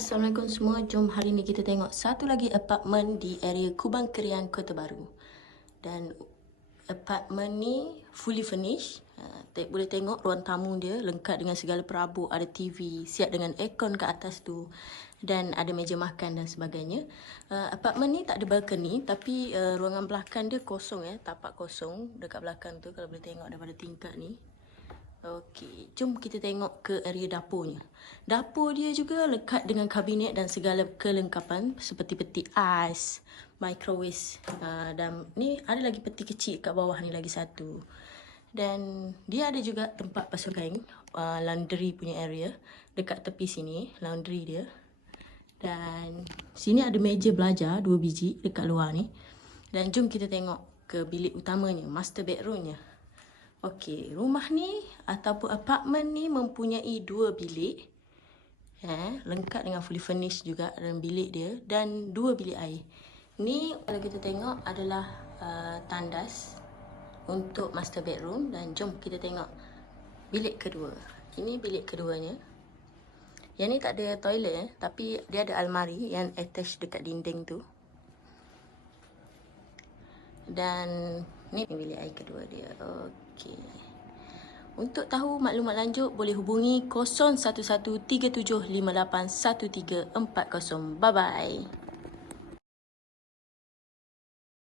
Assalamualaikum semua. Jom hari ni kita tengok satu lagi apartmen di area Kubang Kerian, Kota Baru. Dan apartmen ni fully furnished. Uh, boleh tengok ruang tamu dia lengkap dengan segala perabot, ada TV, siap dengan aircon kat atas tu dan ada meja makan dan sebagainya. Uh, apartmen ni tak ada balcony tapi uh, ruangan belakang dia kosong ya, tapak kosong dekat belakang tu kalau boleh tengok daripada tingkap ni. Okey, jom kita tengok ke area dapurnya. Dapur dia juga lekat dengan kabinet dan segala kelengkapan seperti peti ais, microwave uh, dan ni ada lagi peti kecil kat bawah ni lagi satu. Dan dia ada juga tempat basuh kain, uh, laundry punya area dekat tepi sini, laundry dia. Dan sini ada meja belajar dua biji dekat luar ni. Dan jom kita tengok ke bilik utamanya, master bedroomnya. Okey, rumah ni ataupun apartmen ni mempunyai dua bilik. Eh, lengkap dengan fully furnished juga dalam bilik dia dan dua bilik air. Ni kalau kita tengok adalah uh, tandas untuk master bedroom dan jom kita tengok bilik kedua. Ini bilik keduanya. Yang ni tak ada toilet eh, tapi dia ada almari yang attach dekat dinding tu. Dan ni bilik air kedua dia. Okey. Untuk tahu maklumat lanjut boleh hubungi 0113758140. Bye bye.